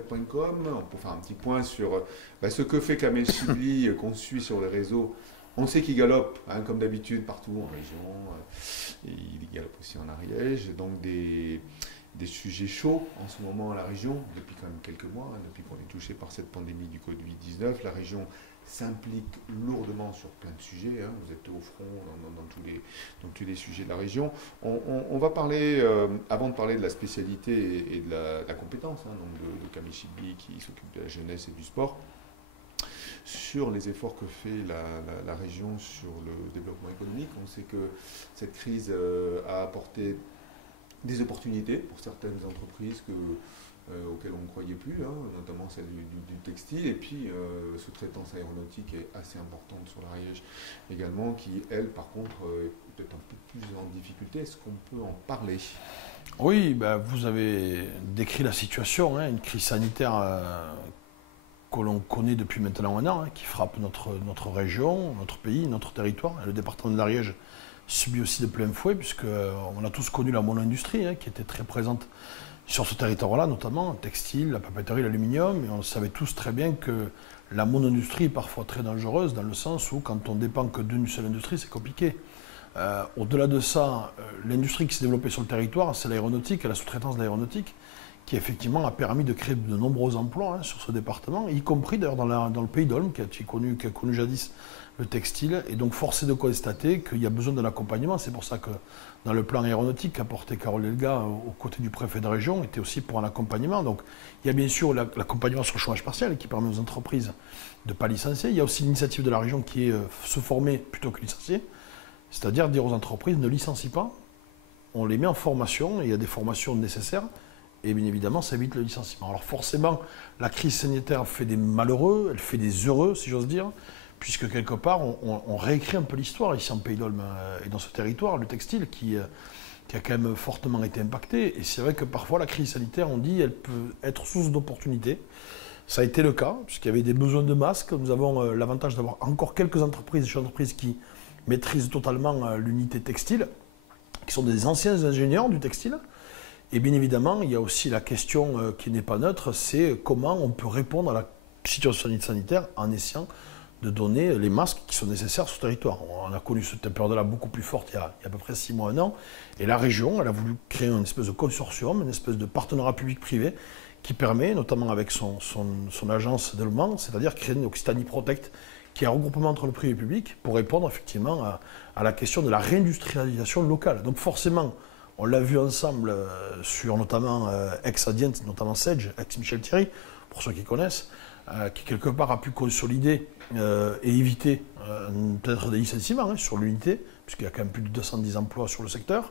internet.com. On peut faire un petit point sur ce que fait Kamel Chibli, qu'on suit sur les réseaux. On sait qu'il galope, hein, comme d'habitude, partout en région. Et il galope aussi en Ariège. Donc des sujets chauds en ce moment à la région, depuis quand même quelques mois, hein, depuis qu'on est touché par cette pandémie du Covid-19. La région s'implique lourdement sur plein de sujets. Hein. Vous êtes au front dans tous les sujets de la région. On va parler, avant de parler de la spécialité et de la compétence, hein, donc de Kamel Chibli qui s'occupe de la jeunesse et du sport, sur les efforts que fait la région sur le développement économique. On sait que cette crise a apporté des opportunités pour certaines entreprises auxquelles on ne croyait plus, hein, notamment celle du textile, et puis sous-traitance aéronautique est assez importante sur l'Ariège également, qui, elle, par contre, est peut-être un peu plus en difficulté. Est-ce qu'on peut en parler? Oui, vous avez décrit la situation, hein, une crise sanitaire que l'on connaît depuis maintenant un an, hein, qui frappe notre région, notre pays, notre territoire. Le département de l'Ariège subit aussi de plein fouet, puisqu'on a tous connu la mono-industrie, hein, qui était très présente sur ce territoire-là, notamment textile, la papeterie, l'aluminium, et on savait tous très bien que la mono-industrie est parfois très dangereuse, dans le sens où quand on dépend que d'une seule industrie, c'est compliqué. Au-delà de ça, l'industrie qui s'est développée sur le territoire, c'est l'aéronautique et la sous-traitance de l'aéronautique, qui effectivement a permis de créer de nombreux emplois, hein, sur ce département, y compris d'ailleurs dans le pays d'Olme, qui a connu jadis le textile. Et donc force est de constater qu'il y a besoin d'un accompagnement. C'est pour ça que dans le plan aéronautique qu'a porté Carole Delga aux côtés du préfet de région, était aussi pour un accompagnement. Donc il y a bien sûr l'accompagnement sur le chômage partiel qui permet aux entreprises de ne pas licencier. Il y a aussi l'initiative de la région qui est se former plutôt que licencier. C'est-à-dire dire aux entreprises ne licencient pas, on les met en formation, et il y a des formations nécessaires. Et bien évidemment, ça évite le licenciement. Alors forcément, la crise sanitaire fait des malheureux, elle fait des heureux, si j'ose dire, puisque quelque part, on réécrit un peu l'histoire ici en Pays d'Olme et dans ce territoire, le textile, qui a quand même fortement été impacté. Et c'est vrai que parfois, la crise sanitaire, on dit, elle peut être source d'opportunités. Ça a été le cas, puisqu'il y avait des besoins de masques. Nous avons l'avantage d'avoir encore quelques entreprises, qui maîtrisent totalement l'unité textile, qui sont des anciens ingénieurs du textile. Et bien évidemment, il y a aussi la question qui n'est pas neutre, c'est comment on peut répondre à la situation sanitaire en essayant de donner les masques qui sont nécessaires sur ce territoire. On a connu cette période-là beaucoup plus forte il y a à peu près 6 mois, 1 an. Et la région, elle a voulu créer une espèce de consortium, une espèce de partenariat public-privé qui permet, notamment avec son agence de développement, c'est-à-dire créer une Occitanie Protect, qui est un regroupement entre le privé et le public pour répondre effectivement à la question de la réindustrialisation locale. Donc forcément, on l'a vu ensemble sur notamment ex-Adient, notamment Sedge, ex-Michel Thierry, pour ceux qui connaissent, qui quelque part a pu consolider et éviter peut-être des licenciements, hein, sur l'unité, puisqu'il y a quand même plus de 210 emplois sur le secteur.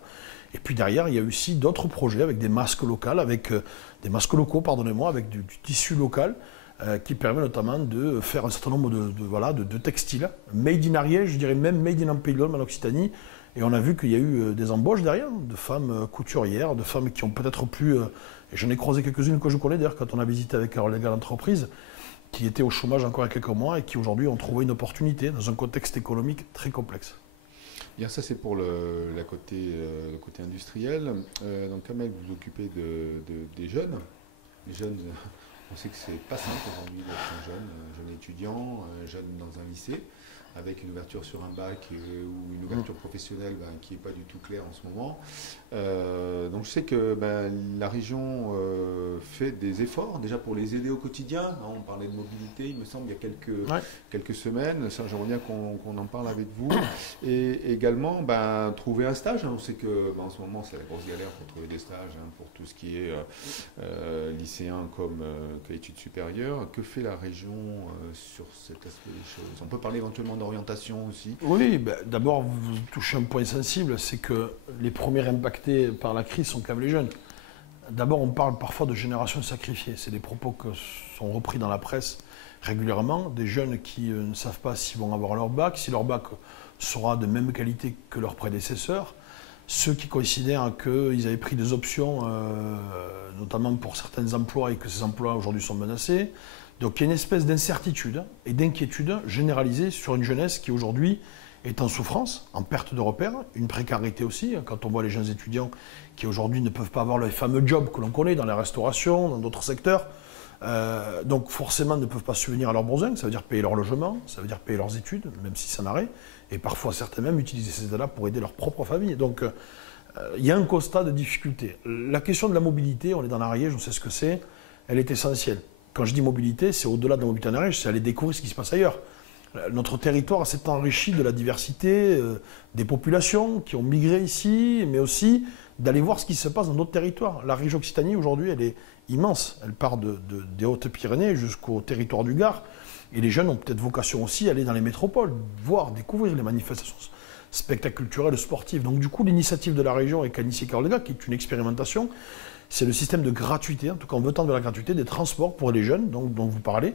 Et puis derrière, il y a aussi d'autres projets avec des masques locaux, avec du tissu local, qui permet notamment de faire un certain nombre de textiles, made in Ariège, je dirais même made in Pays d'Olme en Occitanie. Et on a vu qu'il y a eu des embauches derrière, de femmes couturières, de femmes qui ont peut-être pu, et j'en ai croisé quelques-unes que je connais d'ailleurs quand on a visité avec Carole Delga l'entreprise, qui étaient au chômage encore il y a quelques mois et qui aujourd'hui ont trouvé une opportunité dans un contexte économique très complexe. Bien, ça c'est pour le côté industriel. Donc Kamel, vous vous occupez des jeunes. Les jeunes, on sait que c'est pas simple aujourd'hui d'être un jeune étudiant, jeune dans un lycée, avec une ouverture sur un bac ou une ouverture professionnelle qui n'est pas du tout claire en ce moment. Donc je sais que la région fait des efforts déjà pour les aider au quotidien. On parlait de mobilité, il me semble, il y a quelques semaines. Ça, j'aimerais bien qu'on en parle avec vous. Et également, trouver un stage. On sait que en ce moment, c'est la grosse galère pour trouver des stages, pour tout ce qui est lycéen comme études supérieures. Que fait la région sur cet aspect des choses? On peut parler éventuellement d'orientation aussi. Oui, d'abord, vous touchez un point sensible, c'est que les premiers impactés par la crise sont quand même les jeunes. D'abord, on parle parfois de génération sacrifiée. C'est des propos qui sont repris dans la presse régulièrement. Des jeunes qui ne savent pas s'ils vont avoir leur bac, si leur bac sera de même qualité que leurs prédécesseurs. Ceux qui considèrent qu'ils avaient pris des options, notamment pour certains emplois, et que ces emplois aujourd'hui sont menacés. Donc il y a une espèce d'incertitude et d'inquiétude généralisée sur une jeunesse qui aujourd'hui est en souffrance, en perte de repères, une précarité aussi, quand on voit les jeunes étudiants qui aujourd'hui ne peuvent pas avoir les fameux jobs que l'on connaît dans la restauration, dans d'autres secteurs, Donc forcément ne peuvent pas subvenir à leurs besoins, ça veut dire payer leur logement, ça veut dire payer leurs études, même si c'est en arrêt, et parfois certains même utiliser ces aides-là pour aider leur propre famille. Donc il y a un constat de difficulté. La question de la mobilité, on est dans l'Ariège, on sait ce que c'est, elle est essentielle. Quand je dis mobilité, c'est au-delà de la mobilité en Ariège, c'est aller découvrir ce qui se passe ailleurs. Notre territoire s'est enrichi de la diversité des populations qui ont migré ici, mais aussi d'aller voir ce qui se passe dans d'autres territoires. La région Occitanie, aujourd'hui, elle est immense. Elle part des Hautes-Pyrénées jusqu'au territoire du Gard. Et les jeunes ont peut-être vocation aussi à aller dans les métropoles, voir, découvrir les manifestations spectacles culturels, sportifs. Donc du coup, l'initiative de la région et qu'a initié Carole Degas, qui est une expérimentation, c'est le système de gratuité, en tout cas on veut tendre vers la gratuité des transports pour les jeunes, donc, dont vous parlez,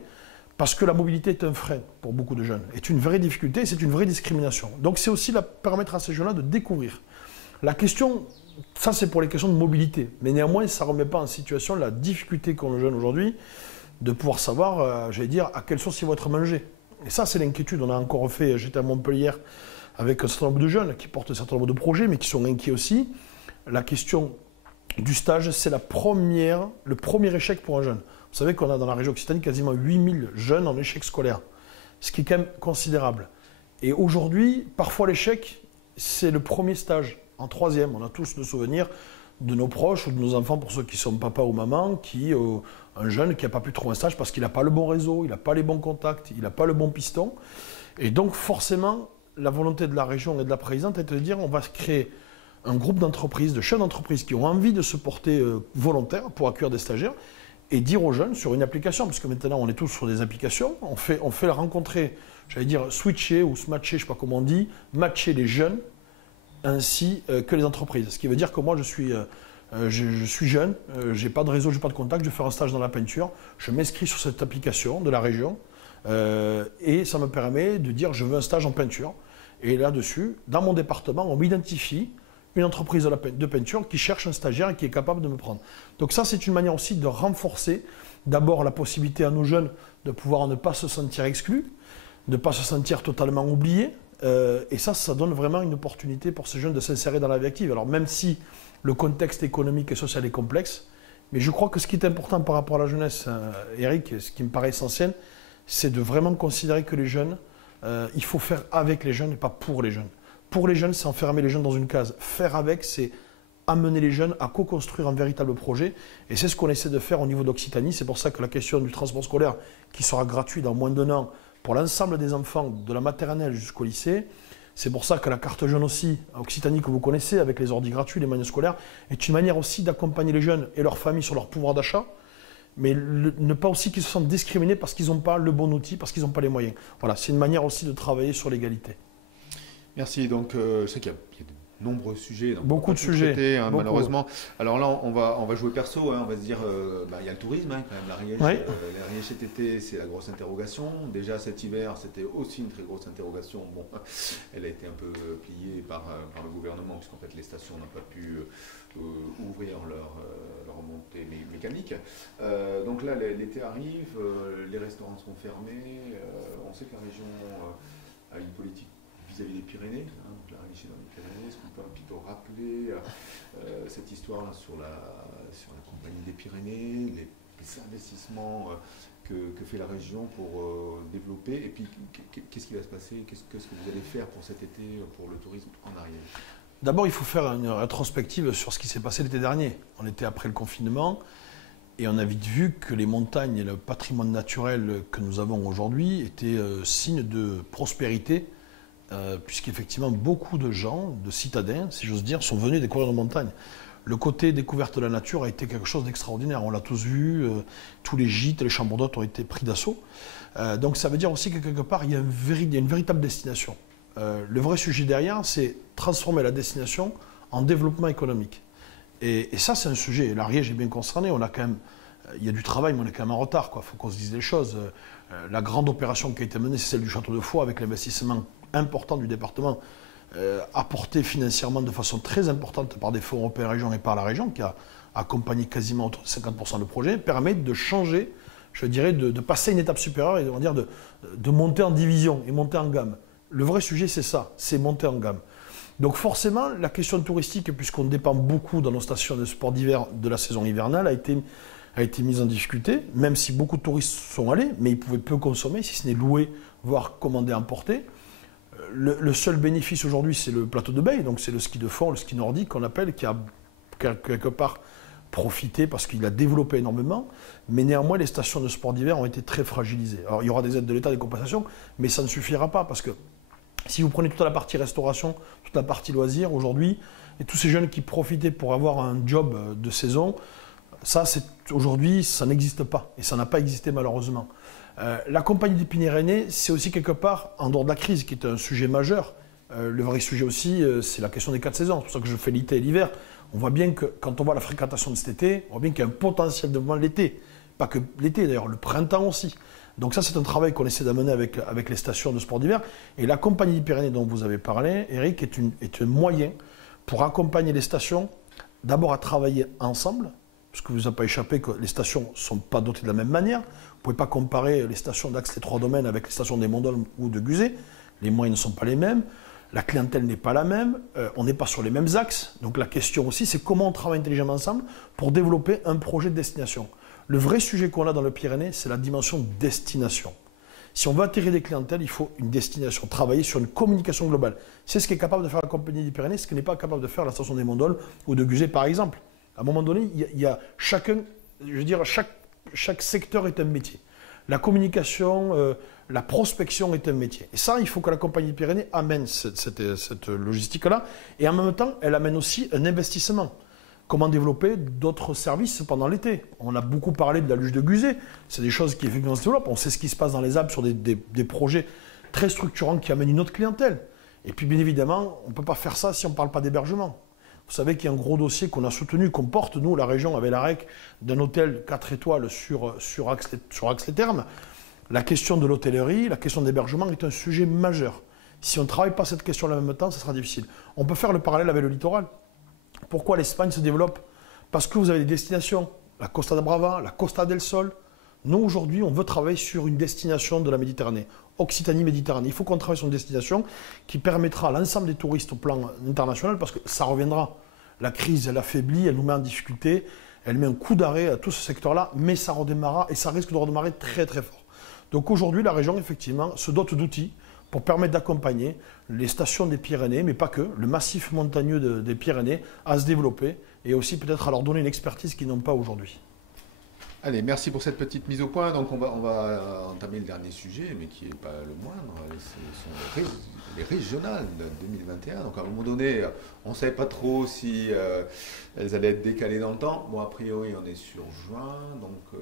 parce que la mobilité est un frein pour beaucoup de jeunes, est une vraie difficulté et c'est une vraie discrimination. Donc c'est aussi permettre à ces jeunes-là de découvrir. La question, ça c'est pour les questions de mobilité, mais néanmoins ça ne remet pas en situation la difficulté qu'ont les jeunes aujourd'hui de pouvoir savoir, j'allais dire, à quelle source ils vont être mangés. Et ça c'est l'inquiétude, on a encore fait, j'étais à Montpellier avec un certain nombre de jeunes qui portent un certain nombre de projets, mais qui sont inquiets aussi. La question du stage, c'est le premier échec pour un jeune. Vous savez qu'on a dans la région Occitanie quasiment 8000 jeunes en échec scolaire, ce qui est quand même considérable. Et aujourd'hui, parfois l'échec, c'est le premier stage, en troisième. On a tous le souvenir de nos proches ou de nos enfants, pour ceux qui sont papa ou maman, un jeune qui n'a pas pu trouver un stage parce qu'il n'a pas le bon réseau, il n'a pas les bons contacts, il n'a pas le bon piston. Et donc forcément, la volonté de la région et de la présidente est de dire on va créer un groupe d'entreprises, de chefs d'entreprise qui ont envie de se porter volontaires pour accueillir des stagiaires et dire aux jeunes sur une application, parce que maintenant on est tous sur des applications, on fait rencontrer, j'allais dire switcher ou se matcher, je ne sais pas comment on dit, matcher les jeunes ainsi que les entreprises. Ce qui veut dire que moi je suis jeune, je n'ai pas de réseau, je n'ai pas de contact, je vais faire un stage dans la peinture, je m'inscris sur cette application de la région et ça me permet de dire je veux un stage en peinture. Et là-dessus, dans mon département, on m'identifie une entreprise de peinture qui cherche un stagiaire et qui est capable de me prendre. Donc ça, c'est une manière aussi de renforcer d'abord la possibilité à nos jeunes de pouvoir ne pas se sentir exclus, de ne pas se sentir totalement oubliés. Et ça donne vraiment une opportunité pour ces jeunes de s'insérer dans la vie active. Alors même si le contexte économique et social est complexe, mais je crois que ce qui est important par rapport à la jeunesse, Eric, et ce qui me paraît essentiel, c'est de vraiment considérer que les jeunes, il faut faire avec les jeunes et pas pour les jeunes. Pour les jeunes, c'est enfermer les jeunes dans une case. Faire avec, c'est amener les jeunes à co-construire un véritable projet. Et c'est ce qu'on essaie de faire au niveau d'Occitanie. C'est pour ça que la question du transport scolaire, qui sera gratuit dans moins d'un an pour l'ensemble des enfants, de la maternelle jusqu'au lycée, c'est pour ça que la carte jeune aussi, à Occitanie, que vous connaissez, avec les ordis gratuits, les manuels scolaires, est une manière aussi d'accompagner les jeunes et leurs familles sur leur pouvoir d'achat, mais ne pas aussi qu'ils se sentent discriminés parce qu'ils n'ont pas le bon outil, parce qu'ils n'ont pas les moyens. Voilà, c'est une manière aussi de travailler sur l'égalité. Merci. Donc, je sais qu'il y a de nombreux sujets. Donc beaucoup de sujets. Traiter, hein, malheureusement. Alors là, on va jouer perso. Hein, on va se dire, il y a le tourisme, hein, quand même. L'Ariège, l'Ariège cet été, c'est la grosse interrogation. Déjà cet hiver, c'était aussi une très grosse interrogation. Bon, elle a été un peu pliée par le gouvernement, puisqu'en fait, les stations n'ont pas pu ouvrir leur montée mécanique. Donc là, l'été arrive, les restaurants sont fermés. On sait que la région a une politique vis-à-vis des Pyrénées, hein, donc la Riche dans les Pyrénées. Est-ce qu'on peut un petit peu rappeler cette histoire-là sur la compagnie des Pyrénées, les investissements que fait la région pour développer, et puis qu'est-ce qui va se passer, qu'est-ce que vous allez faire pour cet été, pour le tourisme en Ariège? D'abord, il faut faire une rétrospective sur ce qui s'est passé l'été dernier. On était après le confinement et on a vite vu que les montagnes et le patrimoine naturel que nous avons aujourd'hui étaient signes de prospérité, puisqu'effectivement beaucoup de gens, de citadins, si j'ose dire, sont venus découvrir nos montagnes. Le côté découverte de la nature a été quelque chose d'extraordinaire. On l'a tous vu, tous les gîtes, les chambres d'hôtes ont été pris d'assaut. Donc ça veut dire aussi que quelque part, il y a une véritable destination. Le vrai sujet derrière, c'est transformer la destination en développement économique. Et ça, c'est un sujet. L'Ariège est bien concerné. On a quand même, il y a du travail, mais on est quand même en retard. Il faut qu'on se dise les choses. La grande opération qui a été menée, c'est celle du Château de Foix, avec l'investissement important du département, apporté financièrement de façon très importante par des fonds européens région et par la région, qui a accompagné quasiment autour de 50% de projet, permet de changer, je dirais, de passer une étape supérieure et de monter en division et monter en gamme. Le vrai sujet, c'est ça, c'est monter en gamme. Donc forcément, la question touristique, puisqu'on dépend beaucoup dans nos stations de sport d'hiver de la saison hivernale, a été a été mise en difficulté, même si beaucoup de touristes sont allés, mais ils pouvaient peu consommer, si ce n'est louer, voire commander, emporter. Le seul bénéfice aujourd'hui, c'est le plateau de Bay, donc c'est le ski de fond, le ski nordique qu'on appelle, qui a quelque part profité parce qu'il a développé énormément, mais néanmoins les stations de sport d'hiver ont été très fragilisées. Alors il y aura des aides de l'État, des compensations, mais ça ne suffira pas parce que si vous prenez toute la partie restauration, toute la partie loisirs aujourd'hui, et tous ces jeunes qui profitaient pour avoir un job de saison, ça aujourd'hui ça n'existe pas et ça n'a pas existé malheureusement. La compagnie des Pyrénées, c'est aussi quelque part en dehors de la crise qui est un sujet majeur. Le vrai sujet aussi, c'est la question des 4 saisons. C'est pour ça que je fais l'été et l'hiver. On voit bien que quand on voit la fréquentation de cet été, on voit bien qu'il y a un potentiel de développement l'été. Pas que l'été d'ailleurs, le printemps aussi. Donc ça, c'est un travail qu'on essaie d'amener avec les stations de sport d'hiver. Et la compagnie des Pyrénées dont vous avez parlé, Eric, est un moyen pour accompagner les stations, d'abord à travailler ensemble, parce que vous n'avez pas échappé que les stations ne sont pas dotées de la même manière. Vous ne pouvez pas comparer les stations d'Axe les Trois Domaines avec les stations des Monts-d'Olme ou de Guzet. Les moyens ne sont pas les mêmes. La clientèle n'est pas la même, on n'est pas sur les mêmes axes. Donc la question aussi, c'est comment on travaille intelligemment ensemble pour développer un projet de destination. Le vrai sujet qu'on a dans le Pyrénées, c'est la dimension destination. Si on veut attirer des clientèles, il faut une destination, travailler sur une communication globale. C'est ce qu'est capable de faire la compagnie des Pyrénées, ce que n'est pas capable de faire la station des Monts-d'Olme ou de Guzet par exemple. À un moment donné, il y a chacun, je veux dire, chaque secteur est un métier. La communication, la prospection est un métier. Et ça, il faut que la compagnie des Pyrénées amène cette logistique-là. Et en même temps, elle amène aussi un investissement. Comment développer d'autres services pendant l'été? On a beaucoup parlé de la luge de Guzet. C'est des choses qui effectivement se développent. On sait ce qui se passe dans les Alpes sur des projets très structurants qui amènent une autre clientèle. Et puis, bien évidemment, on ne peut pas faire ça si on ne parle pas d'hébergement. Vous savez qu'il y a un gros dossier qu'on a soutenu, qu'on porte, nous, la région, avec la REC, d'un hôtel 4 étoiles sur Axe-les-Thermes. La question de l'hôtellerie, la question de l'hébergement est un sujet majeur. Si on ne travaille pas cette question en même temps, ça sera difficile. On peut faire le parallèle avec le littoral. Pourquoi l'Espagne se développe? Parce que vous avez des destinations, la Costa da Brava, la Costa del Sol. Nous, aujourd'hui, on veut travailler sur une destination de la Méditerranée, Occitanie-Méditerranée. Il faut qu'on travaille sur une destination qui permettra à l'ensemble des touristes au plan international, parce que ça reviendra. La crise, elle affaiblit, elle nous met en difficulté, elle met un coup d'arrêt à tout ce secteur-là, mais ça redémarrera et ça risque de redémarrer très très fort. Donc aujourd'hui, la région, effectivement, se dote d'outils pour permettre d'accompagner les stations des Pyrénées, mais pas que, le massif montagneux des Pyrénées à se développer et aussi peut-être à leur donner une expertise qu'ils n'ont pas aujourd'hui. Allez, merci pour cette petite mise au point. Donc on va entamer le dernier sujet, mais qui n'est pas le moindre. Ce sont les régionales de 2021. Donc à un moment donné, on ne savait pas trop si elles allaient être décalées dans le temps. Bon, a priori, on est sur juin, donc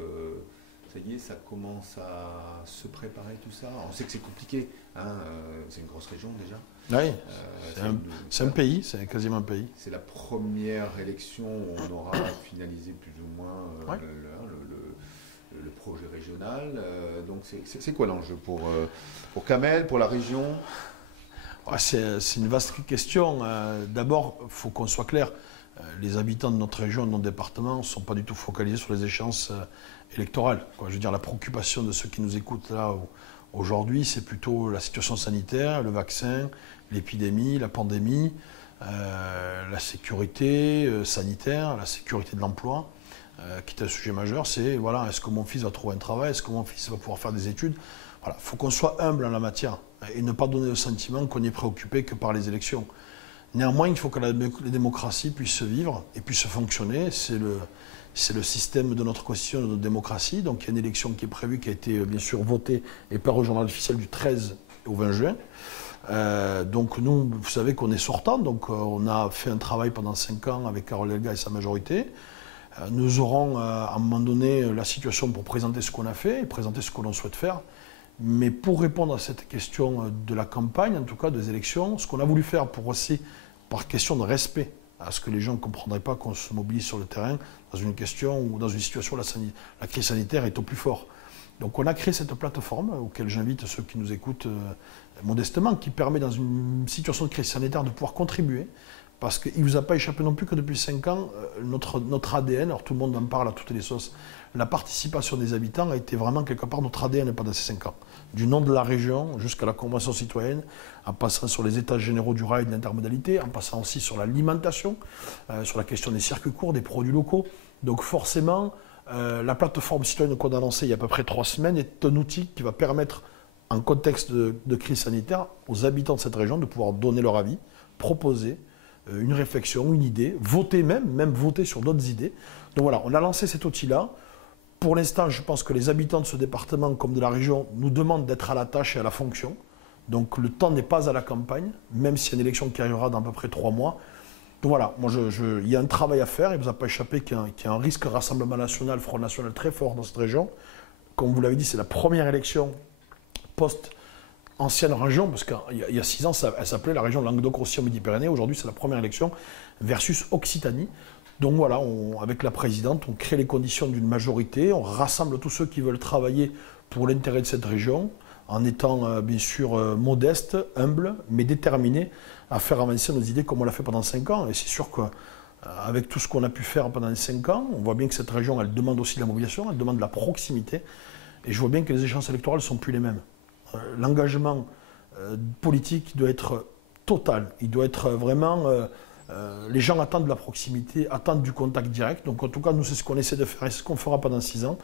ça y est, ça commence à se préparer tout ça. On sait que c'est compliqué, hein, c'est une grosse région déjà. Oui, c'est un pays, c'est quasiment un pays. C'est la première élection où on aura finalisé plus ou moins le projet régional. Donc c'est quoi l'enjeu pour Kamel, pour la région? C'est une vaste question. D'abord, il faut qu'on soit clair. Les habitants de notre région, de notre département, ne sont pas du tout focalisés sur les échéances électorales. Je veux dire, la préoccupation de ceux qui nous écoutent là aujourd'hui, c'est plutôt la situation sanitaire, le vaccin, l'épidémie, la pandémie, la sécurité sanitaire, la sécurité de l'emploi, qui est un sujet majeur. C'est, voilà, est-ce que mon fils va trouver un travail? Est-ce que mon fils va pouvoir faire des études? Voilà, il faut qu'on soit humble en la matière et ne pas donner le sentiment qu'on n'est préoccupé que par les élections. Néanmoins, il faut que la démocratie puisse se vivre et puisse fonctionner. C'est le système de notre constitution, de notre démocratie. Donc il y a une élection qui est prévue, qui a été bien sûr votée et par au journal officiel du 13 au 20 juin. Donc nous, vous savez qu'on est sortant, donc on a fait un travail pendant 5 ans avec Carole Delga et sa majorité. Nous aurons à un moment donné la situation pour présenter ce qu'on a fait et présenter ce que l'on souhaite faire. Mais pour répondre à cette question de la campagne, en tout cas des élections, ce qu'on a voulu faire pour aussi, par question de respect à ce que les gens ne comprendraient pas qu'on se mobilise sur le terrain dans une question ou dans une situation où la crise sanitaire est au plus fort. Donc on a créé cette plateforme auquel j'invite ceux qui nous écoutent modestement, qui permet dans une situation de crise sanitaire de pouvoir contribuer, parce qu'il ne vous a pas échappé non plus que depuis 5 ans, notre ADN, alors tout le monde en parle à toutes les sauces, la participation des habitants a été vraiment quelque part notre ADN pendant ces 5 ans. Du nom de la région jusqu'à la Convention citoyenne, en passant sur les états généraux du rail et de l'intermodalité, en passant aussi sur l'alimentation, sur la question des circuits courts, des produits locaux. Donc forcément, La plateforme citoyenne qu'on a lancée il y a à peu près 3 semaines est un outil qui va permettre, en contexte de crise sanitaire, aux habitants de cette région de pouvoir donner leur avis, proposer une réflexion, une idée, voter même voter sur d'autres idées. Donc voilà, on a lancé cet outil-là. Pour l'instant, je pense que les habitants de ce département comme de la région nous demandent d'être à la tâche et à la fonction. Donc le temps n'est pas à la campagne, même s'il y a une élection qui arrivera dans à peu près 3 mois. Donc voilà, moi il y a un travail à faire, il ne vous a pas échappé qu'il y a un risque Rassemblement national, Front national très fort dans cette région. Comme vous l'avez dit, c'est la première élection post-ancienne région, parce qu'il y a 6 ans, elle s'appelait la région Languedoc-Roussillon-Midi-Pyrénées. Aujourd'hui, c'est la première élection versus Occitanie. Donc voilà, avec la présidente, on crée les conditions d'une majorité, on rassemble tous ceux qui veulent travailler pour l'intérêt de cette région, en étant bien sûr modeste, humble, mais déterminé à faire avancer nos idées comme on l'a fait pendant 5 ans. Et c'est sûr qu'avec tout ce qu'on a pu faire pendant 5 ans, on voit bien que cette région, elle demande aussi de la mobilisation, elle demande de la proximité. Et je vois bien que les échéances électorales ne sont plus les mêmes. L'engagement politique doit être total. Il doit être vraiment... les gens attendent de la proximité, attendent du contact direct. Donc en tout cas, nous, c'est ce qu'on essaie de faire et c'est ce qu'on fera pendant 6 ans.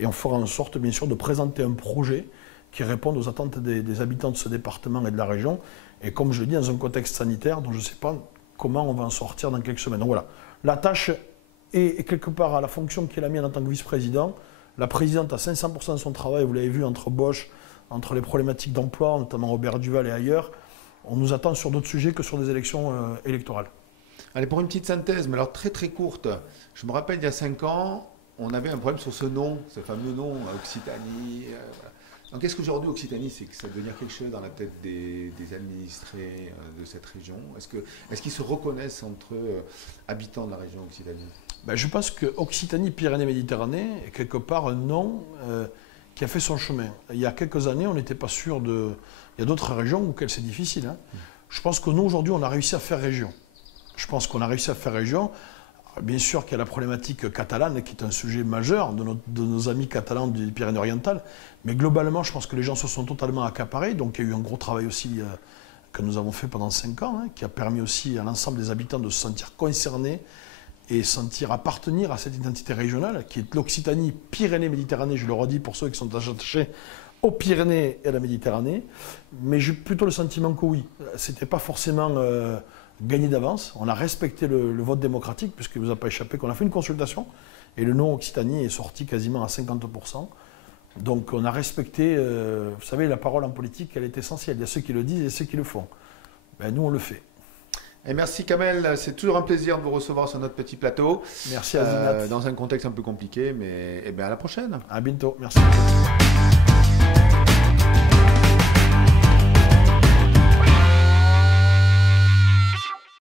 Et on fera en sorte, bien sûr, de présenter un projet qui réponde aux attentes des habitants de ce département et de la région. Et comme je le dis, dans un contexte sanitaire dont je ne sais pas comment on va en sortir dans quelques semaines. Donc voilà, la tâche est quelque part à la fonction qui est la mienne en tant que vice-président. La présidente a 500% de son travail, vous l'avez vu, entre Bosch, entre les problématiques d'emploi, notamment Robert Duval et ailleurs. On nous attend sur d'autres sujets que sur des élections électorales. Allez, pour une petite synthèse, mais alors très très courte. Je me rappelle, il y a 5 ans, on avait un problème sur ce nom, ce fameux nom, Occitanie. Voilà. Donc est-ce qu'aujourd'hui, Occitanie, c'est que ça veut dire quelque chose dans la tête des administrés de cette région? Est-ce qu'ils se reconnaissent entre habitants de la région Occitanie? Je pense que Occitanie-Pyrénées-Méditerranée est quelque part un nom qui a fait son chemin. Il y a quelques années, on n'était pas sûr de... Il y a d'autres régions auxquelles c'est difficile. Hein. Je pense que nous, aujourd'hui, on a réussi à faire région. Je pense qu'on a réussi à faire région. Bien sûr qu'il y a la problématique catalane qui est un sujet majeur de nos amis catalans des Pyrénées-Orientales. Mais globalement, je pense que les gens se sont totalement accaparés. Donc il y a eu un gros travail aussi que nous avons fait pendant 5 ans, qui a permis aussi à l'ensemble des habitants de se sentir concernés et sentir appartenir à cette identité régionale qui est l'Occitanie, Pyrénées-Méditerranée, je le redis pour ceux qui sont attachés aux Pyrénées et à la Méditerranée. Mais j'ai plutôt le sentiment que oui, ce n'était pas forcément gagné d'avance. On a respecté le vote démocratique, puisqu'il ne vous a pas échappé qu'on a fait une consultation, et le nom Occitanie est sorti quasiment à 50%. Donc on a respecté, vous savez, la parole en politique, elle est essentielle. Il y a ceux qui le disent et ceux qui le font. Nous, on le fait. Et merci Kamel, c'est toujours un plaisir de vous recevoir sur notre petit plateau. Merci Azinat. Dans un contexte un peu compliqué, mais à la prochaine. À bientôt, merci.